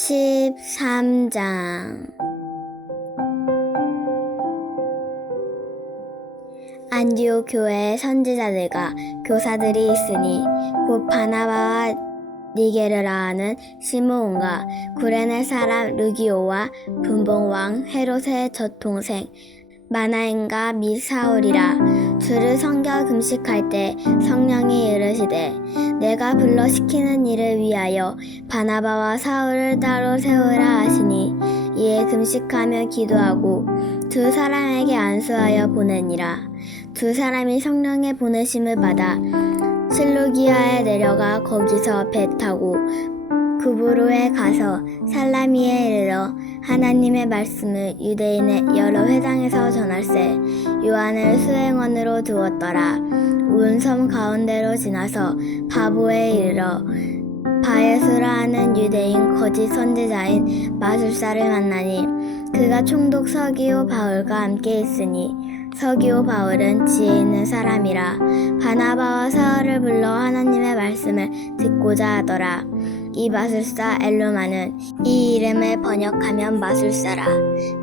13장 안디옥 교회에 선지자들과 교사들이 있으니 곧 바나바와 니게르라 하는 시므온과 구레네 사람 르기오와 분봉왕 헤롯의 젖동생 마나엔과 및 사울이라. 주를 섬겨 금식할 때 성령이 이르시되 내가 불러 시키는 일을 위하여 바나바와 사울을 따로 세우라 하시니 이에 금식하며 기도하고 두 사람에게 안수하여 보내니라. 두 사람이 성령의 보내심을 받아 실루기아에 내려가 거기서 배 타고 구브로에 가서 살라미에 이르러 하나님의 말씀을 유대인의 여러 회당에서 전할세 요한을 수행원으로 두었더라. 온 섬 가운데로 지나서 바보에 이르러 바예수라 하는 유대인 거짓 선지자인 마술사를 만나니 그가 총독 서기오 바울과 함께 있으니 서기오 바울은 지혜 있는 사람이라. 바나바와 사울을 불러 하나님의 말씀을 듣고자 하더라. 이 마술사 엘로마는 이 이름을 번역하면 마술사라.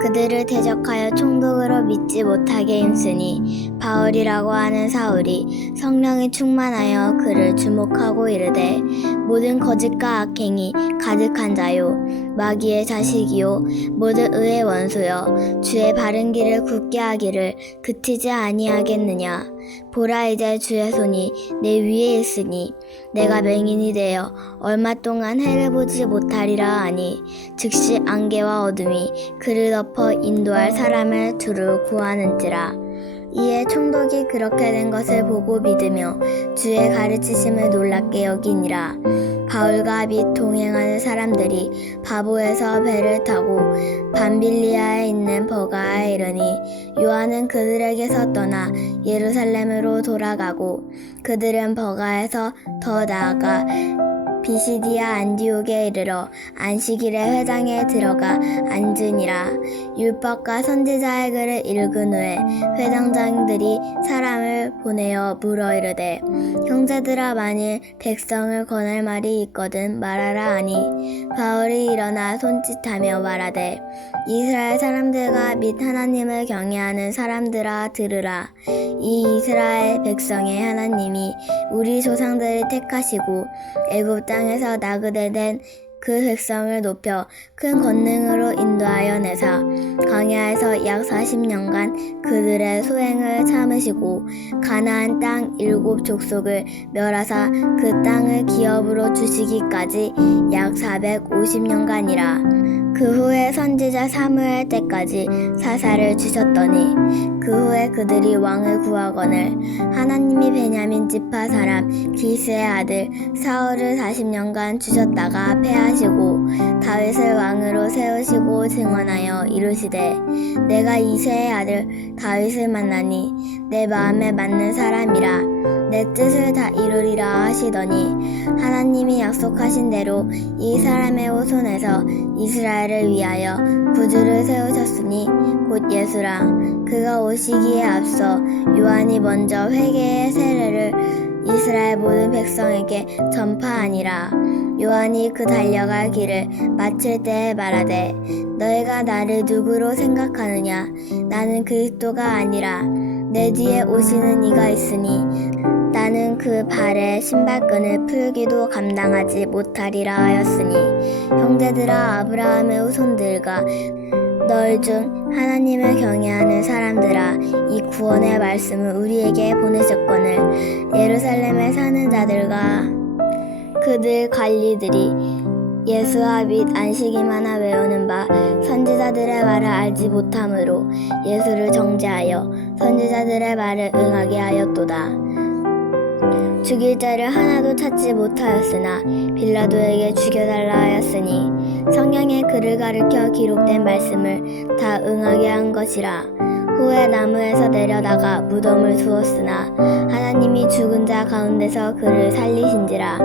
그들을 대적하여 총독으로 믿지 못하게 힘쓰니 바울이라고 하는 사울이 성령이 충만하여 그를 주목하고 이르되 모든 거짓과 악행이 가득한 자요 마귀의 자식이요 모든 의의 원수여 주의 바른 길을 굳게 하기를 그치지 아니하겠느냐. 보라 이제 주의 손이 내 위에 있으니 내가 맹인이 되어 얼마 동안 해를 보지 못하리라 하니 즉시 안개와 어둠이 그를 덮어 인도할 사람을 두루 구하는지라. 이에 총독이 그렇게 된 것을 보고 믿으며 주의 가르치심을 놀랍게 여기니라. 바울과 및 동행하는 사람들이 바보에서 배를 타고 밤빌리아에 있는 버가에 이르니 요한은 그들에게서 떠나 예루살렘으로 돌아가고 그들은 버가에서 더 나아가 비시디아 안디옥에 이르러 안식일에 회당에 들어가 앉으니라. 율법과 선지자의 글을 읽은 후에 회당장들이 사람을 보내어 물어 이르되 형제들아 만일 백성을 권할 말이 있거든 말하라 하니 바울이 일어나 손짓하며 말하되 이스라엘 사람들과 및 하나님을 경외하는 사람들아 들으라. 이 이스라엘 백성의 하나님이 우리 조상들을 택하시고 애굽 땅에서 나그네 된 그 백성을 높여 큰 권능으로 인도하여 내사 광야에서 약 40년간 그들의 소행을 참으시고 가나안 땅 7 족속을 멸하사 그 땅을 기업으로 주시기까지 약 450년간이라. 그 후에 선지자 사무엘 때까지 사사를 주셨더니 그 후에 그들이 왕을 구하거늘 하나님이 베냐민 지파 사람 기스의 아들 사울을 40년간 주셨다가 패하시고 다윗을 왕으로 세우시고 증언하여 이르시되 내가 이새의 아들 다윗을 만나니 내 마음에 맞는 사람이라 내 뜻을 다 이루리라 하시더니 하나님이 약속하신 대로 이 사람의 후손에서 이스라엘을 위하여 구주를 세우셨으니 곧 예수라. 그가 오시기에 앞서 요한이 먼저 회개의 세례를 이스라엘 모든 백성에게 전파하니라. 요한이 그 달려갈 길을 마칠 때에 말하되 너희가 나를 누구로 생각하느냐. 나는 그리스도가 아니라 내 뒤에 오시는 이가 있으니 나는 그 발에 신발끈을 풀기도 감당하지 못하리라 하였으니 형제들아 아브라함의 후손들과 너희 중 하나님을 경외하는 사람들아 이 구원의 말씀을 우리에게 보내셨거늘 예루살렘에 사는 자들과 그들 관리들이 예수와 및 안식일마나 외우는 바 선지자들의 말을 알지 못함으로 예수를 정죄하여 선지자들의 말을 응하게 하였도다. 죽일 자를 하나도 찾지 못하였으나 빌라도에게 죽여달라 하였으니 성경에 그를 가르쳐 기록된 말씀을 다 응하게 한 것이라. 후에 나무에서 내려다가 무덤을 두었으나 하나님이 죽은 자 가운데서 그를 살리신지라.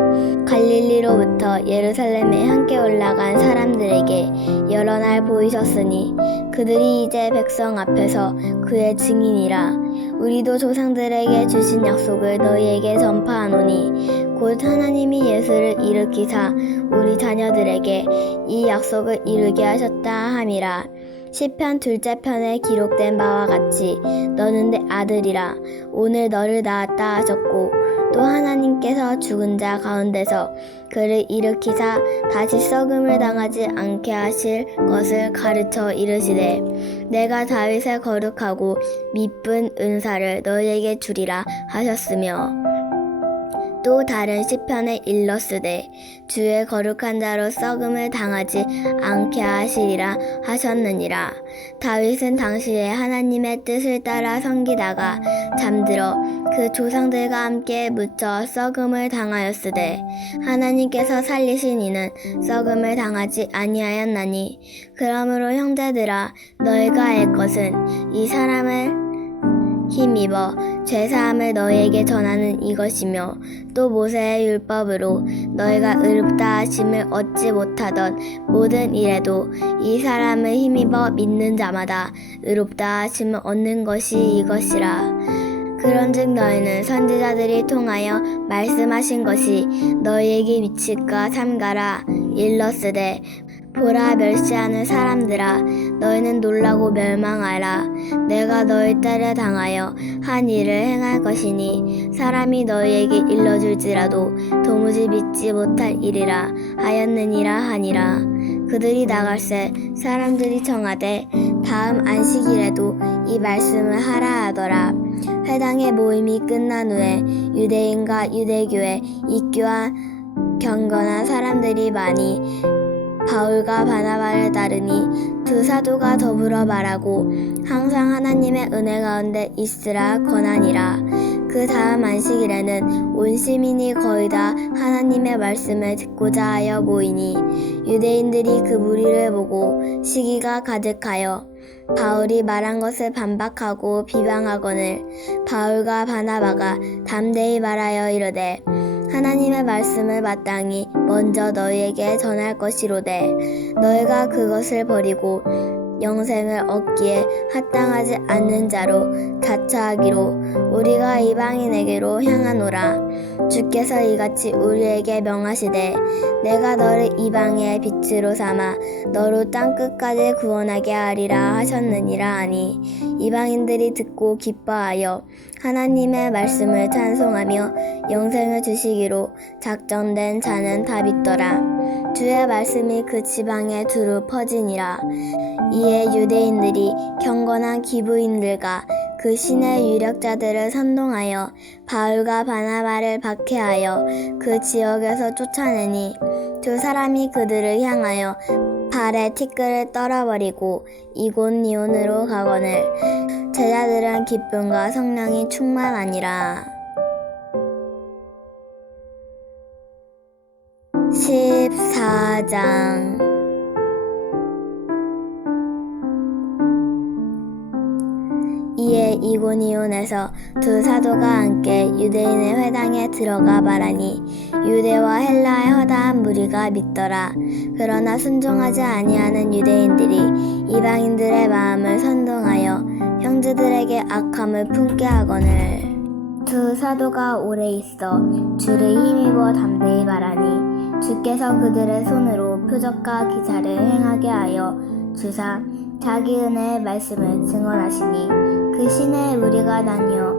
갈릴리로부터 예루살렘에 함께 올라간 사람들에게 여러 날 보이셨으니 그들이 이제 백성 앞에서 그의 증인이라. 우리도 조상들에게 주신 약속을 너희에게 전파하노니 곧 하나님이 예수를 일으키사 우리 자녀들에게 이 약속을 이루게 하셨다 함이라. 시편 2째 편에 기록된 바와 같이 너는 내 아들이라 오늘 너를 낳았다 하셨고, 또 하나님께서 죽은 자 가운데서 그를 일으키사 다시 썩음을 당하지 않게 하실 것을 가르쳐 이르시되, 내가 다윗의 거룩하고 미쁜 은사를 너희에게 주리라 하셨으며, 또 다른 시편에 일렀으되 주의 거룩한 자로 썩음을 당하지 않게 하시리라 하셨느니라. 다윗은 당시에 하나님의 뜻을 따라 섬기다가 잠들어 그 조상들과 함께 묻혀 썩음을 당하였으되, 하나님께서 살리신 이는 썩음을 당하지 아니하였나니, 그러므로 형제들아 너희가 알 것은 이 사람을 힘입어 죄사함을 너희에게 전하는 이것이며, 또 모세의 율법으로 너희가 의롭다 하심을 얻지 못하던 모든 일에도 이 사람을 힘입어 믿는 자마다 의롭다 하심을 얻는 것이 이것이라. 그런즉 너희는 선지자들이 통하여 말씀하신 것이 너희에게 미칠까 삼가라. 일렀으되 보라, 멸시하는 사람들아 너희는 놀라고 멸망하라. 내가 너희 때를 당하여 한 일을 행할 것이니 사람이 너희에게 일러줄지라도 도무지 믿지 못할 일이라 하였느니라 하니라. 그들이 나갈새 사람들이 청하되 다음 안식일에도 이 말씀을 하라 하더라. 회당의 모임이 끝난 후에 유대인과 유대교에 입교한 경건한 사람들이 많이 바울과 바나바를 따르니 두 사도가 더불어 말하고 항상 하나님의 은혜 가운데 있으라 권하니라. 그 다음 안식일에는 온 시민이 거의 다 하나님의 말씀을 듣고자 하여 모이니, 유대인들이 그 무리를 보고 시기가 가득하여 바울이 말한 것을 반박하고 비방하거늘 바울과 바나바가 담대히 말하여 이르되, 하나님의 말씀을 마땅히 먼저 너희에게 전할 것이로되 너희가 그것을 버리고 영생을 얻기에 합당하지 않는 자로 자처하기로 우리가 이방인에게로 향하노라. 주께서 이같이 우리에게 명하시되 내가 너를 이방의 빛으로 삼아 너로 땅끝까지 구원하게 하리라 하셨느니라 하니, 이방인들이 듣고 기뻐하여 하나님의 말씀을 찬송하며 영생을 주시기로 작정된 자는 다 믿더라. 주의 말씀이 그 지방에 두루 퍼지니라. 이에 유대인들이 경건한 기부인들과 그 신의 유력자들을 선동하여 바울과 바나바를 박해하여 그 지역에서 쫓아내니, 두 사람이 그들을 향하여 발에 티끌을 떨어버리고 이곳니온으로 가거늘 제자들은 기쁨과 성령이 충만하니라. 14장. 이에 이고니온에서 두 사도가 함께 유대인의 회당에 들어가 말하니 유대와 헬라의 허다한 무리가 믿더라. 그러나 순종하지 아니하는 유대인들이 이방인들의 마음을 선동하여 형제들에게 악함을 품게 하거늘 두 사도가 오래 있어 주를 힘입어 담대히 말하니, 주께서 그들의 손으로 표적과 기사를 행하게 하여 주사 자기 은혜의 말씀을 증언하시니, 그 신의 무리가 나뉘어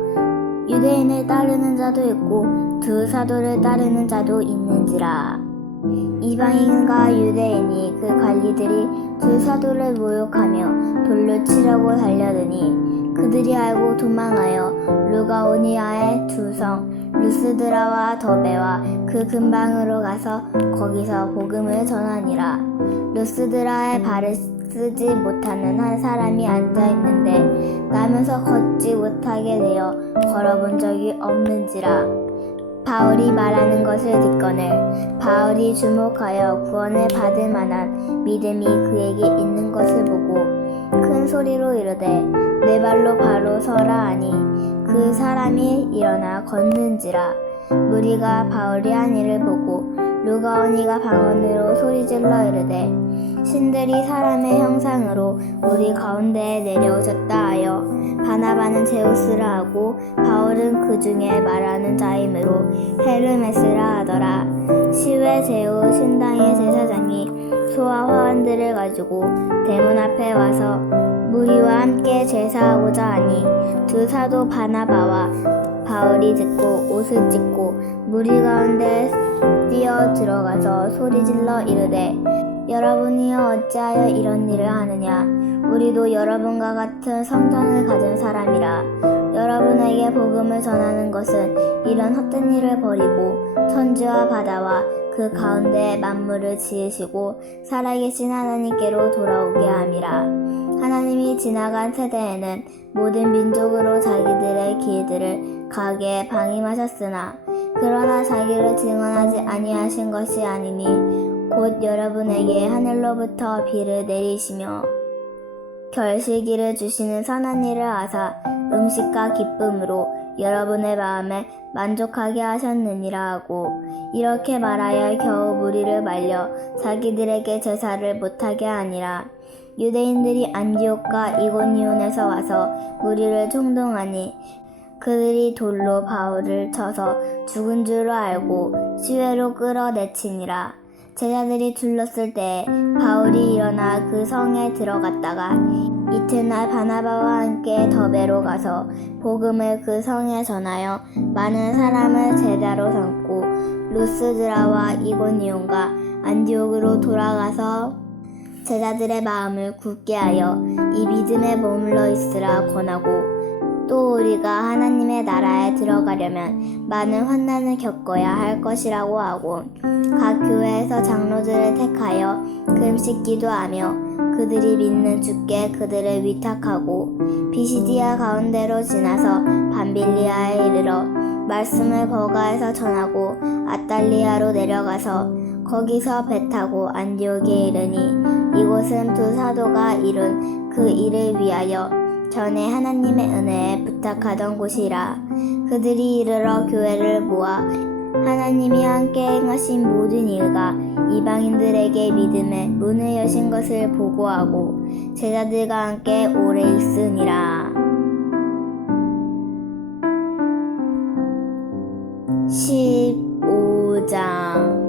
유대인을 따르는 자도 있고 두 사도를 따르는 자도 있는지라. 이방인과 유대인이 그 관리들이 두 사도를 모욕하며 돌로 치려고 달려드니, 그들이 알고 도망하여 루가오니아의 두 성 루스드라와 더베와 그 근방으로 가서 거기서 복음을 전하니라. 루스드라에 발을 쓰지 못하는 한 사람이 앉아있는데 나면서 걷지 못하게 되어 걸어본 적이 없는지라. 바울이 말하는 것을 듣거늘 바울이 주목하여 구원을 받을 만한 믿음이 그에게 있는 것을 보고 큰 소리로 이르되 내 발로 바로 서라 하니, 그 사람이 일어나 걷는지라. 무리가 바울이 한 일을 보고 루가오니가 방언으로 소리질러 이르되 신들이 사람의 형상으로 우리 가운데에 내려오셨다 하여 바나바는 제우스라 하고 바울은 그 중에 말하는 자이므로 헤르메스라 7회 제후 신당의 제사장이 소와 화관들을 가지고 대문 앞에 와서 무리와 함께 제사하고자 하니 두 사도 바나바와 바울이 듣고 옷을 찢고 무리 가운데 뛰어 들어가서 소리질러 이르되 여러분이여 어찌하여 이런 일을 하느냐. 우리도 여러분과 같은 성전을 가진 사람이라. 여러분에게 복음을 전하는 것은 이런 헛된 일을 버리고 천지와 바다와 그 가운데 만물을 지으시고 살아계신 하나님께로 돌아오게 함이라. 하나님이 지나간 세대에는 모든 민족으로 자기들의 길들을 가게 방임하셨으나 그러나 자기를 증언하지 아니하신 것이 아니니 곧 여러분에게 하늘로부터 비를 내리시며 결실기를 주시는 선한 일을 하사 음식과 기쁨으로 여러분의 마음에 만족하게 하셨느니라 하고 이렇게 말하여 겨우 무리를 말려 자기들에게 제사를 못하게 하니라. 유대인들이 안디옥과 이고니온에서 와서 무리를 총동하니 그들이 돌로 바울을 쳐서 죽은 줄로 알고 시외로 끌어내치니라. 제자들이 둘렀을 때에 바울이 일어나 그 성에 들어갔다가 이튿날 바나바와 함께 더베로 가서 복음을 그 성에 전하여 많은 사람을 제자로 삼고 루스드라와 이고니온과 안디옥으로 돌아가서 제자들의 마음을 굳게 하여 이 믿음에 머물러 있으라 권하고 또 우리가 하나님의 나라에 들어가려면 많은 환난을 겪어야 할 것이라고 하고 각 교회에서 장로들을 택하여 금식 기도하며 그들이 믿는 주께 그들을 위탁하고 비시디아 가운데로 지나서 밤빌리아에 이르러 말씀을 버가에서 전하고 아달리아로 내려가서 거기서 배 타고 안디옥에 이르니 이곳은 두 사도가 이룬 그 일을 위하여 전에 하나님의 은혜에 부탁하던 곳이라. 그들이 이르러 교회를 모아 하나님이 함께 행하신 모든 일과 이방인들에게 믿음의 문을 여신 것을 보고하고 제자들과 함께 오래 있으니라. 15장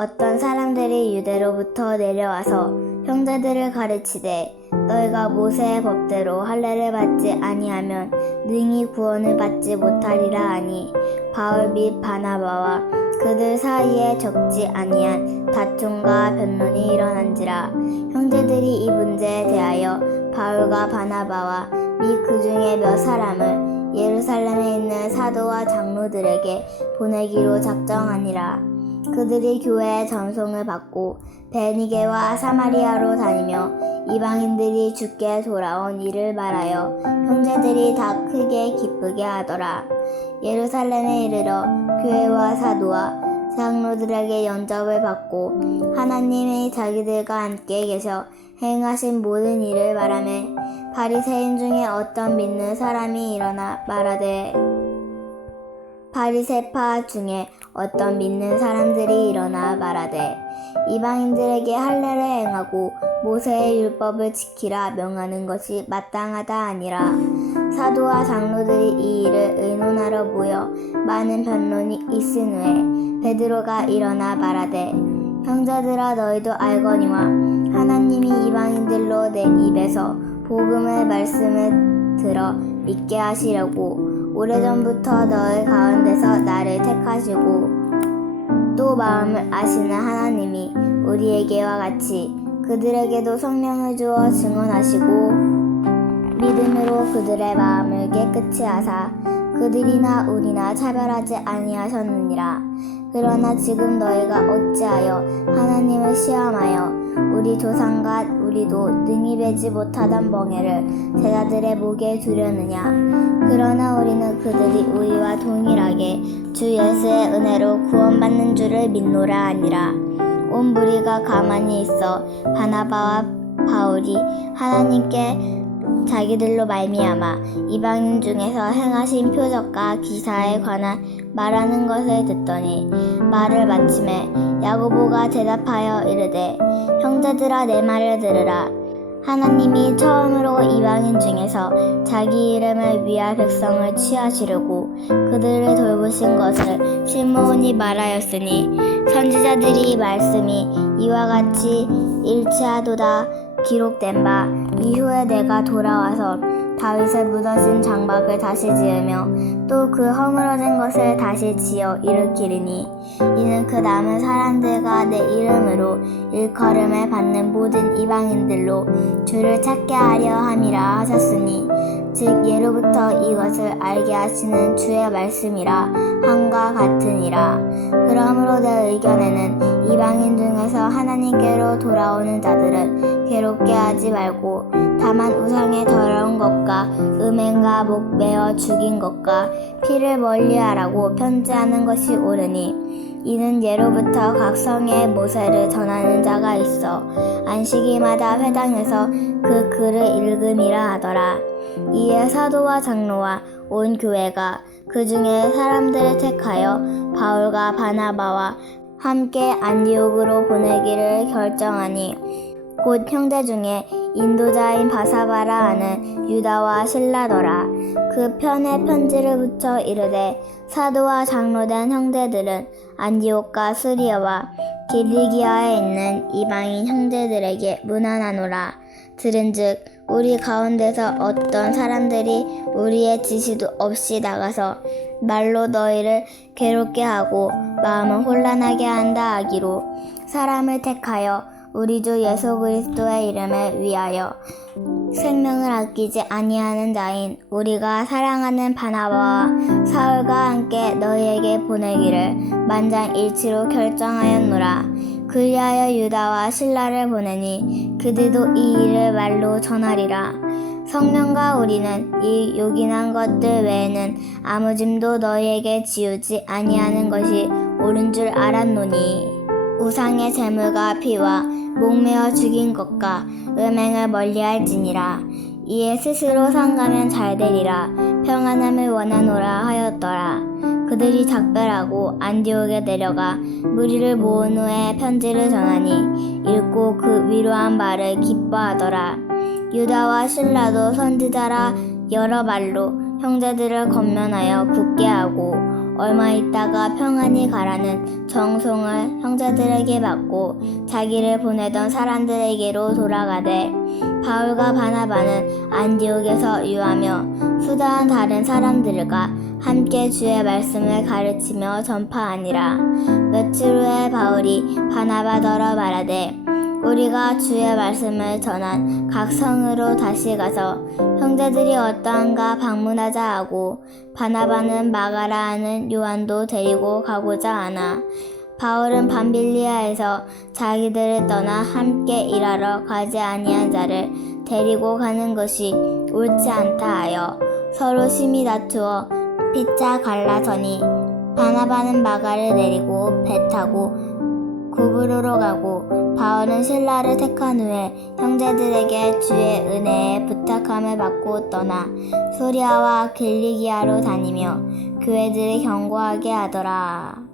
어떤 사람들이 유대로부터 내려와서 형제들을 가르치되 너희가 모세의 법대로 할례를 받지 아니하면 능히 구원을 받지 못하리라 하니 바울 및 바나바와 그들 사이에 적지 아니한 다툼과 변론이 일어난지라. 형제들이 이 문제에 대하여 바울과 바나바와 및 그 중에 몇 사람을 예루살렘에 있는 사도와 장로들에게 보내기로 작정하니라. 그들이 교회의 전송을 받고 베니게와 사마리아로 다니며 이방인들이 주께 돌아온 일을 말하여 형제들이 다 크게 기쁘게 하더라. 예루살렘에 이르러 교회와 사도와 장로들에게 영접을 받고 하나님이 자기들과 함께 계셔 행하신 모든 일을 말하매 바리새인 중에 어떤 믿는 사람이 일어나 말하되 바리새파 중에 어떤 믿는 사람들이 일어나 말하되 이방인들에게 할례를 행하고 모세의 율법을 지키라 명하는 것이 마땅하다 아니라. 사도와 장로들이 이 일을 의논하러 모여 많은 변론이 있은 후에 베드로가 일어나 말하되 형제들아 너희도 알거니와 하나님이 이방인들로 내 입에서 복음의 말씀을 들어 믿게 하시려고 오래전부터 너희 가운데서 나를 택하시고 또 마음을 아시는 하나님이 우리에게와 같이 그들에게도 성령을 주어 증언하시고 믿음으로 그들의 마음을 깨끗이 하사 그들이나 우리나 차별하지 아니하셨느니라. 그러나 지금 너희가 어찌하여 하나님을 시험하여 우리 조상과 우리도 능히 베지 못하던 멍에를 제자들의 목에 두려느냐. 그러나 우리는 그들이 우리와 동일하게 주 예수의 은혜로 구원받는 줄을 믿노라 하니라. 온 무리가 가만히 있어 바나바와 바울이 하나님께 자기들로 말미암아 이방인 중에서 행하신 표적과 기사에 관한 말하는 것을 듣더니 말을 마침에 야고보가 대답하여 이르되 형제들아 내 말을 들으라. 하나님이 처음으로 이방인 중에서 자기 이름을 위할 백성을 취하시려고 그들을 돌보신 것을 시므온이 말하였으니 선지자들이 말씀이 이와 같이 일치하도다 기록된 바 이후에 내가 돌아와서 다윗의 무너진 장막을 다시 지으며 또 그 허물어진 것을 다시 지어 일으키리니 이는 그 남은 사람들과 내 이름으로 일컬음을 받는 모든 이방인들로 주를 찾게 하려 함이라 하셨으니 즉 예로부터 이것을 알게 하시는 주의 말씀이라 함과 같으니라. 그러므로 내 의견에는 이방인 중에서 하나님께로 돌아오는 자들은 괴롭게 하지 말고 다만 우상의 더러운 것과 음행과 목 메어 죽인 것과 피를 멀리하라고 편지하는 것이 옳으니 이는 예로부터 각 성에 모세를 전하는 자가 있어 안식일마다 회당에서 그 글을 읽음이라 하더라. 이에 사도와 장로와 온 교회가 그 중에 사람들을 택하여 바울과 바나바와 함께 안디옥으로 보내기를 결정하니 곧 형제 중에 인도자인 바사바라 하는 유다와 실라더라. 그 편에 편지를 붙여 이르되 사도와 장로된 형제들은 안디옥과 스리아와 길리기아에 있는 이방인 형제들에게 문안하노라. 들은즉 우리 가운데서 어떤 사람들이 우리의 지시도 없이 나가서 말로 너희를 괴롭게 하고 마음을 혼란하게 한다 하기로 사람을 택하여 우리 주 예수 그리스도의 이름을 위하여 생명을 아끼지 아니하는 자인 우리가 사랑하는 바나바와 사울과 함께 너희에게 보내기를 만장일치로 결정하였노라. 그리하여 유다와 실라를 보내니 그들도 이 일을 말로 전하리라. 성령과 우리는 이 요긴한 것들 외에는 아무 짐도 너희에게 지우지 아니하는 것이 옳은 줄 알았노니 우상의 제물과 피와 목매어 죽인 것과 음행을 멀리할지니라. 이에 스스로 상가면 잘되리라. 평안함을 원하노라 하였더라. 그들이 작별하고 안디옥에 내려가 무리를 모은 후에 편지를 전하니 읽고 그 위로한 말을 기뻐하더라. 유다와 실라도 선지자라 여러 말로 형제들을 권면하여 굳게 하고 얼마 있다가 평안히 가라는 정송을 형제들에게 받고 자기를 보내던 사람들에게로 돌아가되 바울과 바나바는 안디옥에서 유하며 수다한 다른 사람들과 함께 주의 말씀을 가르치며 전파하니라. 며칠 후에 바울이 바나바더러 말하되 우리가 주의 말씀을 전한 각 성으로 다시 가서 형제들이 어떠한가 방문하자 하고 바나바는 마가라 하는 요한도 데리고 가고자 하나 바울은 밤빌리아에서 자기들을 떠나 함께 일하러 가지 아니한 자를 데리고 가는 것이 옳지 않다 하여 서로 심히 다투어 피차 갈라서니 바나바는 마가를 내리고 배 타고 구브로로 가고 바울은 실라를 택한 후에 형제들에게 주의 은혜에 부탁함을 받고 떠나 소리아와 길리기아로 다니며 교회들을 경고하게 하더라.